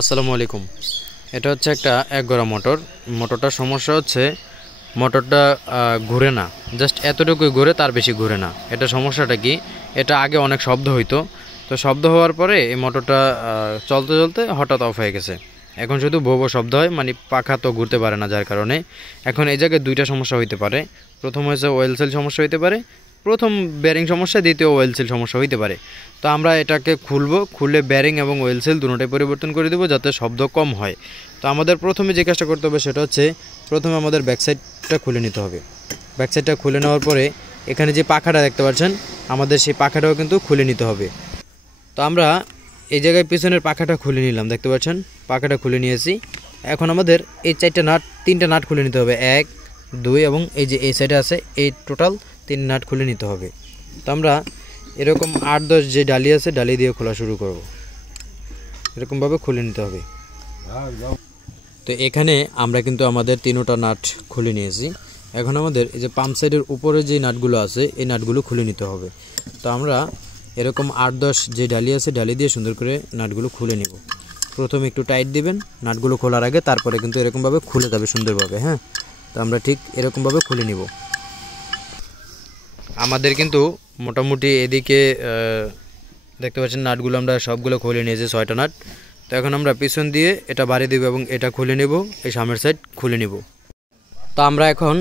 আসসালামু আলাইকুম। এটা হচ্ছে একটা একগড়া মোটর। মোটরটার সমস্যা হচ্ছে মোটরটা ঘুরে না, জাস্ট এতটুকুই ঘুরে, তার বেশি ঘুরে না। এটা সমস্যাটা কি, এটা আগে অনেক শব্দ হইতো, তো শব্দ হওয়ার পরে এই মোটরটা চলতে চলতে হঠাৎ অফ হয়ে গেছে। এখন শুধু ভো ভো শব্দ হয়, মানে পাখা তো ঘুরতে পারে না, যার কারণে এখন এই জায়গায় দুইটা সমস্যা হইতে পারে। প্রথম হচ্ছে ওয়েল সেল সমস্যা হইতে পারে, প্রথম ব্যারিং সমস্যা, দ্বিতীয় ওয়েল সেল সমস্যা হইতে পারে। তো আমরা এটাকে খুলে ব্যারিং এবং ওয়েল সেল দুটোটাই পরিবর্তন করে দেবো যাতে শব্দ কম হয়। তো আমাদের প্রথমে যে কাজটা করতে হবে সেটা হচ্ছে প্রথমে আমাদের ব্যাকসাইডটা খুলে নিতে হবে। ব্যাকসাইডটা খুলে নেওয়ার পরে এখানে যে পাখাটা দেখতে পাচ্ছেন, আমাদের সেই পাখাটাও কিন্তু খুলে নিতে হবে। তো আমরা এই জায়গায় পিছনের পাখাটা খুলে নিলাম, দেখতে পাচ্ছেন পাখাটা খুলে নিয়েছি। এখন আমাদের এই তিনটা নাট খুলে নিতে হবে, 1, 2 এবং এই যে এই সাইডে আছে, এই টোটাল 3 নাট খুলে নিতে হবে। তো আমরা এরকম 8-10 যে ডালি আছে, ডালি দিয়ে খোলা শুরু করব। এরকমভাবে খুলে নিতে হবে। তো এখানে আমরা কিন্তু আমাদের 3টা নাট খুলে নিয়েছি। এখন আমাদের এই যে পাম্প সাইডের উপরে যে নাটগুলো আছে, এই নাটগুলো খুলে নিতে হবে। তো আমরা এরকম 8-10 যে ডালি আছে, ডালি দিয়ে সুন্দর করে নাটগুলো খুলে নেব। প্রথমে একটু টাইট দিবেন নাটগুলো খোলার আগে, তারপরে কিন্তু এরকমভাবে খুলে যাবে সুন্দরভাবে। হ্যাঁ, তো আমরা ঠিক এরকমভাবে খুলে নিব। আমাদের কিন্তু মোটামুটি এদিকে দেখতে পাচ্ছেন নাটগুলো আমরা সবগুলো খুলে নিয়েছি, 6টা নাট। তো এখন আমরা পিছন দিয়ে এটা বাড়ি দেব এবং এটা খুলে নেব, এই সামনের সাইড খুলে নেব। তো আমরা এখন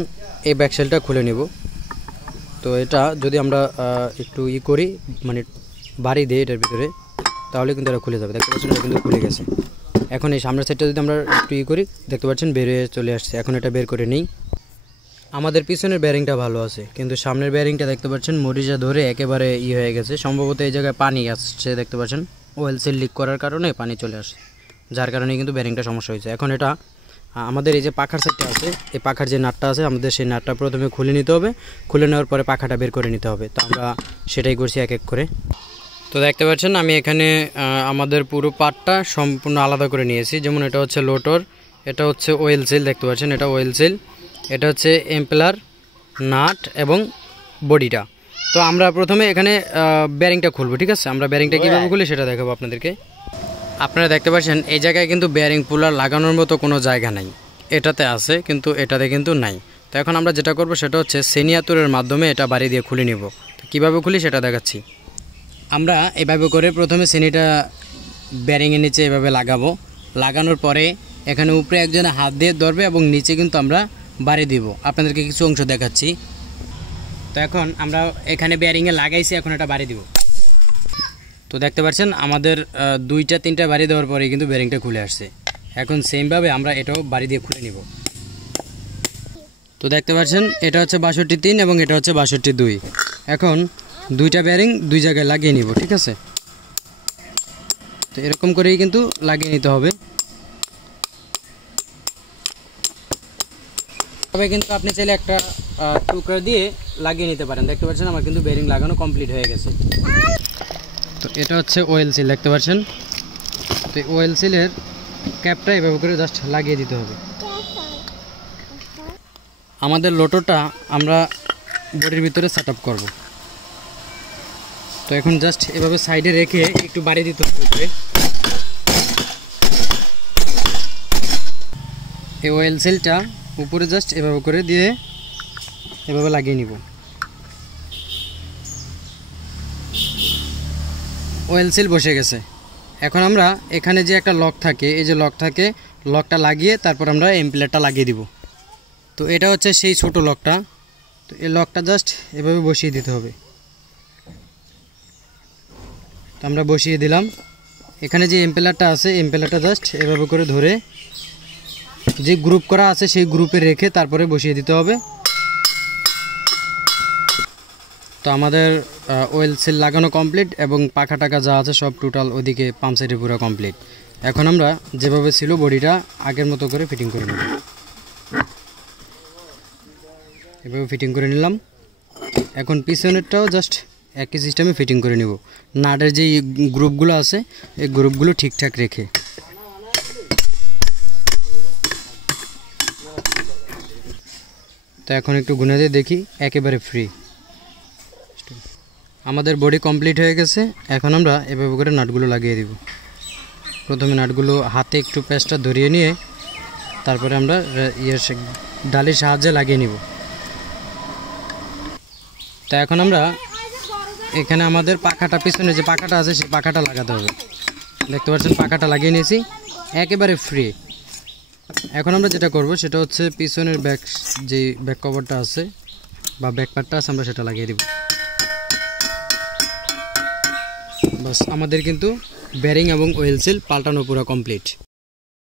এই ব্যাকসেলটা খুলে নেব। তো এটা যদি আমরা একটু করি, মানে বাড়ি দিই এটার ভিতরে, তাহলে কিন্তু এটা খুলে যাবে। দেখতে পাচ্ছেন এটা কিন্তু খুলে গেছে। এখন এই সামনের সাইডটা যদি আমরা একটু করি, দেখতে পাচ্ছেন বের হয়ে চলে আসছে। এখন এটা বের করে নিই। আমাদের পিছনের ব্যারিংটা ভালো আছে, কিন্তু সামনের ব্যারিংটা দেখতে পাচ্ছেন মরিচা ধরে একেবারে হয়ে গেছে। সম্ভবত এই জায়গায় পানি আসছে, দেখতে পাচ্ছেন ওয়েল সেল লিক করার কারণে পানি চলে আসে, যার কারণে কিন্তু ব্যারিংটা সমস্যা হয়েছে। এখন এটা আমাদের এই যে পাখার সাইডটা আছে, এই পাখার যে নাটটা আছে, আমাদের সেই নাটটা প্রথমে খুলে নিতে হবে। খুলে নেওয়ার পরে পাখাটা বের করে নিতে হবে। তো আমরা সেটাই করছি এক এক করে। তো দেখতে পাচ্ছেন আমি এখানে আমাদের পুরো পার্টটা সম্পূর্ণ আলাদা করে নিয়েছি। যেমন এটা হচ্ছে লোটর, এটা হচ্ছে ওয়েল সেল, দেখতে পাচ্ছেন এটা ওয়েল সেল, এটা হচ্ছে এম্পেলার, নাট এবং বডিটা। তো আমরা প্রথমে এখানে ব্যারিংটা খুলবো, ঠিক আছে? আমরা ব্যারিংটা কীভাবে খুলি সেটা দেখাবো আপনাদেরকে। আপনারা দেখতে পাচ্ছেন এই জায়গায় কিন্তু ব্যারিং পুলার লাগানোর মতো কোনো জায়গা নাই। এটাতে আছে কিন্তু এটাতে কিন্তু নাই। তো এখন আমরা যেটা করব সেটা হচ্ছে সেনিয়াতুরের মাধ্যমে এটা বাড়ি দিয়ে খুলে নেব। তো কীভাবে খুলি সেটা দেখাচ্ছি। আমরা এভাবে করে প্রথমে সেনিটা ব্যারিংয়ের নিচে এভাবে লাগাবো। লাগানোর পরে এখানে উপরে একজনে হাত দিয়ে ধরবে এবং নিচে কিন্তু আমরা বাড়ি দিব। আপনাদেরকে কিছু অংশ দেখাচ্ছি। তো এখন আমরা এখানে ব্যারিংয়ে লাগাইছি, এখন এটা বাড়ি দিব। তো দেখতে পাচ্ছেন আমাদের 2-3টা বাড়ি দেওয়ার পরে কিন্তু ব্যারিংটা খুলে আসছে। এখন সেমভাবে আমরা এটাও বাড়ি দিয়ে খুলে নিব। তো দেখতে পাচ্ছেন এটা হচ্ছে 62-3 এবং এটা হচ্ছে 62-2। এখন 2টা ব্যারিং 2 জায়গায় লাগিয়ে নিব, ঠিক আছে? তো এরকম করেই কিন্তু লাগিয়ে নিতে হবে। তবে কিন্তু আপনি চাইলে একটা টুকরা দিয়ে লাগিয়ে নিতে পারেন। দেখতে পাচ্ছেন আমার কিন্তু ব্যারিং লাগানো কমপ্লিট হয়ে গেছে। তো এটা হচ্ছে ওয়েল সিল, দেখতে পাচ্ছেন। তো ওয়েল সিলের ক্যাপটা এভাবে করে জাস্ট লাগিয়ে দিতে হবে। আমাদের লোটোটা আমরা বডির ভিতরে সেট আপ করবো। তো এখন জাস্ট এভাবে সাইডে রেখে একটু বাড়িয়ে দিতে হবে। এই ওয়েল সিলটা উপরে জাস্ট এভাবে করে দিয়ে এভাবে লাগিয়ে নিব। ওয়েল সিল বসে গেছে। এখন আমরা এখানে যে একটা লক থাকে, এই যে লক থাকে, লকটা লাগিয়ে তারপর আমরা এম্পেলারটা লাগিয়ে দিব। তো এটা হচ্ছে সেই ছোট লকটা। তো এই লকটা জাস্ট এভাবে বসিয়ে দিতে হবে। তো আমরা বসিয়ে দিলাম। এখানে যে এম্পেলারটা আছে, এম্পেলারটা জাস্ট এভাবে করে ধরে যে গ্রুপ করা আছে সেই গ্রুপে রেখে তারপরে বসিয়ে দিতে হবে। তো আমাদের ওয়েল সেল লাগানো কমপ্লিট এবং পাখা টাকা যা আছে সব টোটাল ওদিকে পাম্প সাইডে পুরো কমপ্লিট। এখন আমরা যেভাবে ছিল বডিটা আগের মতো করে ফিটিং করে নেব। এভাবে ফিটিং করে নিলাম। এখন পিছনেরটাও জাস্ট একই সিস্টেমে ফিটিং করে নেব। নাটের যে গ্রুপগুলো আছে এই গ্রুপগুলো ঠিকঠাক রেখে। তো এখন একটু গুনে দিয়ে দেখি, একেবারে ফ্রি। আমাদের বডি কমপ্লিট হয়ে গেছে। এখন আমরা এভাবে করে নাটগুলো লাগিয়ে দিব। প্রথমে নাটগুলো হাতে একটু পেস্টটা ধরিয়ে নিয়ে তারপরে আমরা ডালির সাহায্যে লাগিয়ে নিব। তো এখন আমরা এখানে আমাদের পাখাটা, পিছনে যে পাখাটা আছে সেই পাখাটা লাগাতে হবে। দেখতে পাচ্ছেন পাখাটা লাগিয়ে নিয়েছি, একেবারে ফ্রি। এখন আমরা যেটা করব সেটা হচ্ছে পিছনের যে ব্যাক কভারটা আছে বা ব্যাক পার্টটা আছে আমরা সেটা লাগিয়ে দিব। বাস আমাদের কিন্তু বেরিং এবং ওয়েল সিল পাল্টানো পুরো কমপ্লিট।